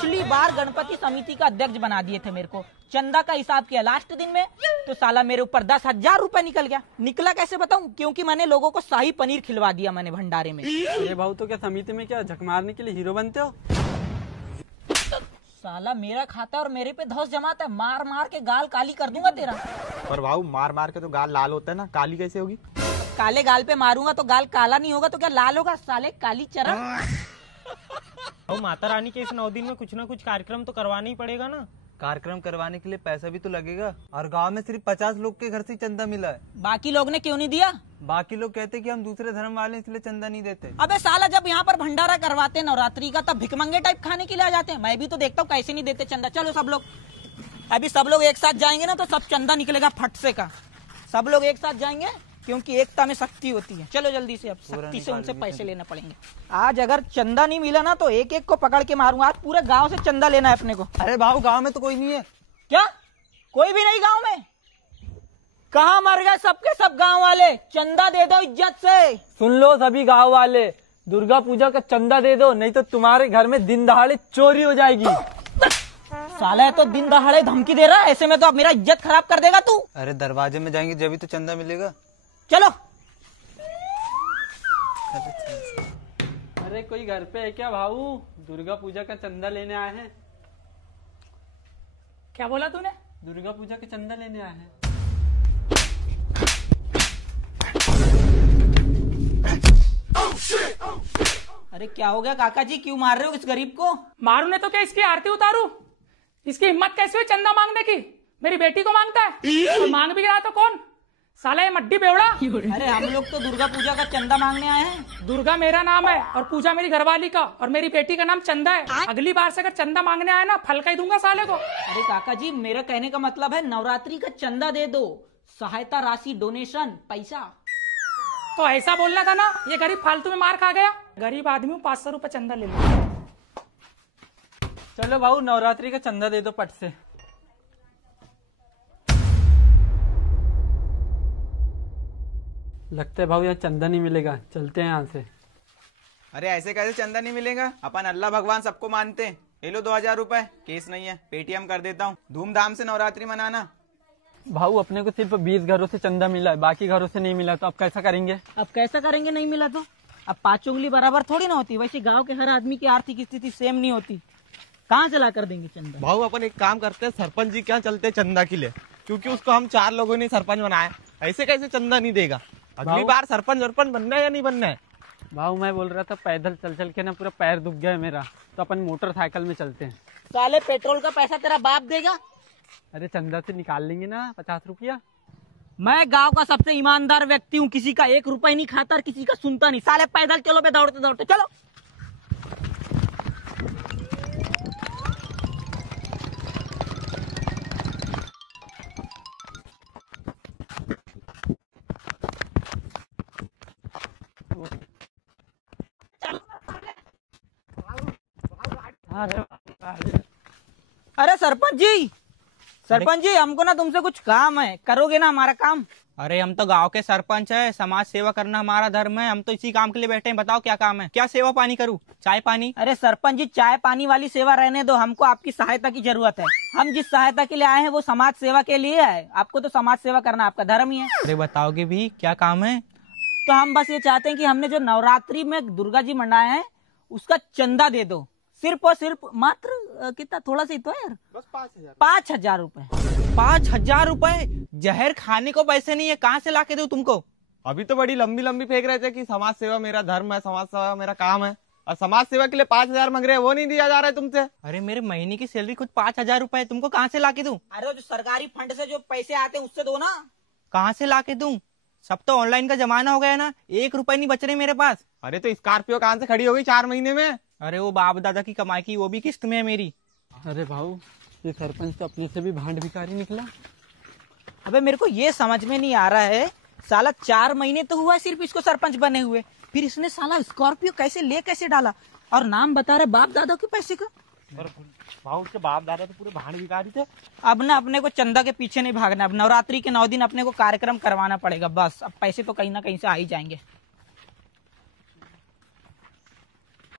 पिछली बार गणपति समिति का अध्यक्ष बना दिए थे मेरे को, चंदा का हिसाब किया लास्ट दिन में तो साला मेरे ऊपर 10,000 रुपए निकल गया। निकला कैसे बताऊं? क्योंकि मैंने लोगों को शाही पनीर खिलवा दिया मैंने भंडारे में। ये भाऊ तो क्या समिति में क्या झक मारने के लिए हीरो बनते हो? साला मेरा खाता और मेरे पे धौस जमाता है, मार मार के गाल काली कर दूंगा तेरा। पर भाऊ मार मार के तो गाल लाल होता है ना, काली कैसे होगी? काले गाल पे मारूंगा तो गाल काला नहीं होगा तो क्या लाल होगा? साले काली चरम। माता रानी के इस 9 दिन में कुछ ना कुछ कार्यक्रम तो करवाना ही पड़ेगा ना। कार्यक्रम करवाने के लिए पैसा भी तो लगेगा, और गांव में सिर्फ 50 लोग के घर से चंदा मिला है। बाकी लोग ने क्यों नहीं दिया? बाकी लोग कहते कि हम दूसरे धर्म वाले इसलिए चंदा नहीं देते। अबे साला जब यहाँ पर भंडारा करवाते हैं नवरात्रि का तब भिकमंगे टाइप खाने के लिए आ जाते हैं। मैं भी तो देखता हूँ कैसे नहीं देते चंदा। चलो सब लोग, अभी सब लोग एक साथ जाएंगे ना तो सब चंदा निकलेगा फट से का। सब लोग एक साथ जाएंगे क्योंकि एकता में शक्ति होती है। चलो जल्दी से, अब शक्ति से उनसे पैसे लेना पड़ेंगे। आज अगर चंदा नहीं मिला ना तो एक एक को पकड़ के मारूंगा। आज पूरे गांव से चंदा लेना है अपने को। अरे भाऊ गांव में तो कोई नहीं है। क्या कोई भी नहीं गांव में? कहाँ मर गए सबके सब गांव वाले? चंदा दे दो इज्जत से। सुन लो सभी गाँव वाले, दुर्गा पूजा का चंदा दे दो, नहीं तो तुम्हारे घर में दिन दहाड़े चोरी हो जाएगी। साला है तो दिन दहाड़े धमकी दे रहा है, ऐसे में तो अब मेरा इज्जत खराब कर देगा तू। अरे दरवाजे में जाएंगे जब भी तो चंदा मिलेगा। चलो। अरे कोई घर पे है क्या भाऊ? दुर्गा पूजा का चंदा लेने आए हैं। क्या बोला तूने? दुर्गा पूजा का चंदा लेने आए हैं। अरे क्या हो गया काका जी, क्यों मार रहे हो इस गरीब को? मारू ने तो क्या इसकी आरती उतारू? इसकी हिम्मत कैसे हुई चंदा मांगने की? मेरी बेटी को मांगता है और मांग भी रहा तो कौन? साला ये मड्डी बेवड़ा। अरे हम लोग तो दुर्गा पूजा का चंदा मांगने आए हैं। दुर्गा मेरा नाम है और पूजा मेरी घरवाली का, और मेरी बेटी का नाम चंदा है। अगली बार से अगर चंदा मांगने आए ना फल का ही दूंगा साले को। अरे काका जी मेरा कहने का मतलब है नवरात्रि का चंदा दे दो, सहायता राशि, डोनेशन, पैसा। तो ऐसा बोलना था ना, ये गरीब फालतू में मार खा गया। गरीब आदमी हूँ, 500 रुपए चंदा ले लो। चलो भाऊ नवरात्रि का चंदा दे दो पट से। लगता है भाऊ यहाँ चंदा नहीं मिलेगा, चलते हैं यहाँ से। अरे ऐसे कैसे चंदा नहीं मिलेगा? अपन अल्लाह भगवान सबको मानते हैं। ये लो 2,000 रुपए, केस नहीं है, पेटीएम कर देता हूँ। धूमधाम से नवरात्रि मनाना। भाऊ अपने को सिर्फ 20 घरों से चंदा मिला है, बाकी घरों से नहीं मिला, तो अब कैसा करेंगे? अब कैसा करेंगे नहीं मिला तो? अब 5 उंगली बराबर थोड़ी ना होती, वैसे गांव के हर आदमी की आर्थिक स्थिति सेम नहीं होती। कहाँ से ला कर देंगे चंदा? भाऊ अपन एक काम करते हैं, सरपंच जी क्या चलते चंदा के लिए, क्योंकि उसको हम 4 लोगों ने सरपंच बनाया। ऐसे कैसे चंदा नहीं देगा? अगली बार सरपंच बनना है या नहीं बनना है? भाऊ मैं बोल रहा था पैदल चल चल के ना पूरा पैर दुख गया है मेरा, तो अपन मोटरसाइकिल में चलते हैं। साले पेट्रोल का पैसा तेरा बाप देगा? अरे चंदा से निकाल लेंगे ना 50 रुपया। मैं गांव का सबसे ईमानदार व्यक्ति हूँ, किसी का 1 रुपया नहीं खाता और किसी का सुनता नहीं। साले पैदल चलो बे, दौड़ते दौड़ते चलो। अरे सरपंच जी हमको ना तुमसे कुछ काम है, करोगे ना हमारा काम? अरे हम तो गांव के सरपंच है, समाज सेवा करना हमारा धर्म है, हम तो इसी काम के लिए बैठे हैं। बताओ क्या काम है, क्या सेवा पानी करूं? चाय पानी? अरे सरपंच जी चाय पानी वाली सेवा रहने दो, हमको आपकी सहायता की जरूरत है। हम जिस सहायता के लिए आए हैं वो समाज सेवा के लिए है। आपको तो समाज सेवा करना आपका धर्म ही है। अरे बताओगे भी क्या काम है? तो हम बस ये चाहते हैं कि हमने जो नवरात्रि में दुर्गा जी मनाए हैं उसका चंदा दे दो, सिर्फ और सिर्फ मात्र कितना, थोड़ा सा ही तो है यार, बस 5,000। 5,000 रुपए। 5,000 रुपए? जहर खाने को पैसे नहीं है, कहाँ से ला के दूं तुमको? अभी तो बड़ी लंबी लंबी फेंक रहे थे कि समाज सेवा मेरा धर्म है, समाज सेवा मेरा काम है, और समाज सेवा के लिए 5,000 मांग रहे हैं, वो नहीं दिया जा रहा है तुमसे। अरे मेरे महीने की सैलरी खुद 5,000 रुपए है, तुमको कहाँ से ला के दूं? अरे जो सरकारी फंड से जो पैसे आते हैं उससे दो ना। कहाँ से ला के दूं? सब तो ऑनलाइन का जमाना हो गया ना, 1 रुपए नहीं बच रहे मेरे पास। अरे तो स्कॉर्पियो कहाँ से खड़ी हो गई 4 महीने में? अरे वो बाप दादा की कमाई की, वो भी किस्त में है मेरी। अरे भाऊ ये सरपंच तो अपने से भी भांड भिखारी निकला। अबे मेरे को ये समझ में नहीं आ रहा है, साला 4 महीने तो हुआ है सिर्फ इसको सरपंच बने हुए, फिर इसने साला स्कॉर्पियो कैसे डाला, और नाम बता रहे बाप दादा के पैसे का। भाऊ उसके बाप दादा तो पूरे भांड भिखारी थे। अब ना अपने को चंदा के पीछे नहीं भागना, अब नवरात्रि के 9 दिन अपने को कार्यक्रम करवाना पड़ेगा बस। अब पैसे तो कहीं ना कहीं से आ ही जाएंगे।